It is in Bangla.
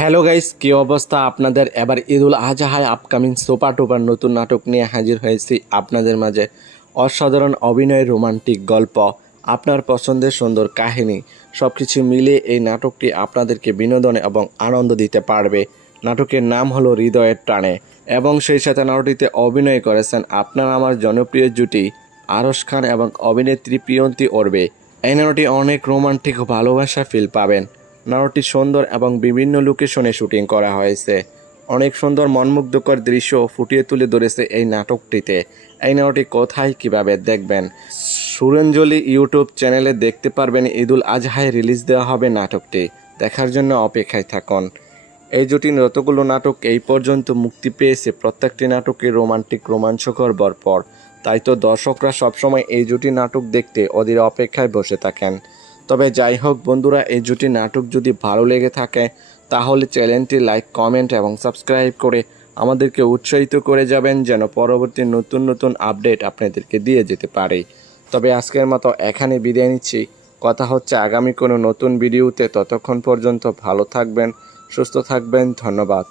হ্যালো গাইস, কি অবস্থা আপনাদের? এবার ঈদুল আজহায় আপকামিং সুপার টুপার নতুন নাটক নিয়ে হাজির হয়েছি আপনাদের মাঝে। অসাধারণ অভিনয়, রোমান্টিক গল্প, আপনার পছন্দের সুন্দর কাহিনী সব কিছু মিলিয়ে এই নাটকটি আপনাদেরকে বিনোদন এবং আনন্দ দিতে পারবে। নাটকের নাম হলো হৃদয়ের টানে এবং সেই সাথে নাটকটিতে অভিনয় করেছেন আপনার আমার জনপ্রিয় জুটি আরশ খান এবং অভিনেত্রী প্রিয়ন্তী অর্বে। এই নাটকটি অনেক রোমান্টিক ও ভালোবাসা ফিল পাবেন। নাটকটি সুন্দর এবং বিভিন্ন লোকেশনে শুটিং করা হয়েছে। অনেক সুন্দর মনমুগ্ধকর দৃশ্য ফুটিয়ে তুলে ধরেছে এই নাটকটিতে। এই নাটকটি কোথায় কিভাবে দেখবেন? সুরঞ্জলি ইউটিউব চ্যানেলে দেখতে পারবেন। ঈদুল আজহায় রিলিজ দেওয়া হবে নাটকটি। দেখার জন্য অপেক্ষায় থাকুন। এই জুটির যতগুলো নাটক এই পর্যন্ত মুক্তি পেয়েছে, প্রত্যেকটি নাটকে রোমান্টিক রোমাঞ্চকর ভরপুর। তাই তো দর্শকরা সবসময় এই জুটি নাটক দেখতে অধীর অপেক্ষায় বসে থাকেন। তবে যাই হোক বন্ধুরা, এই জুটি নাটক যদি ভালো লেগে থাকে তাহলে চ্যানেলটি লাইক, কমেন্ট এবং সাবস্ক্রাইব করে আমাদেরকে উৎসাহিত করে যাবেন, যেন পরবর্তী নতুন নতুন আপডেট আপনাদেরকে দিয়ে যেতে পারে। তবে আজকের মতো এখানে বিদায় নিচ্ছি। কথা হচ্ছে আগামী কোনো নতুন ভিডিওতে। ততক্ষণ পর্যন্ত ভালো থাকবেন, সুস্থ থাকবেন। ধন্যবাদ।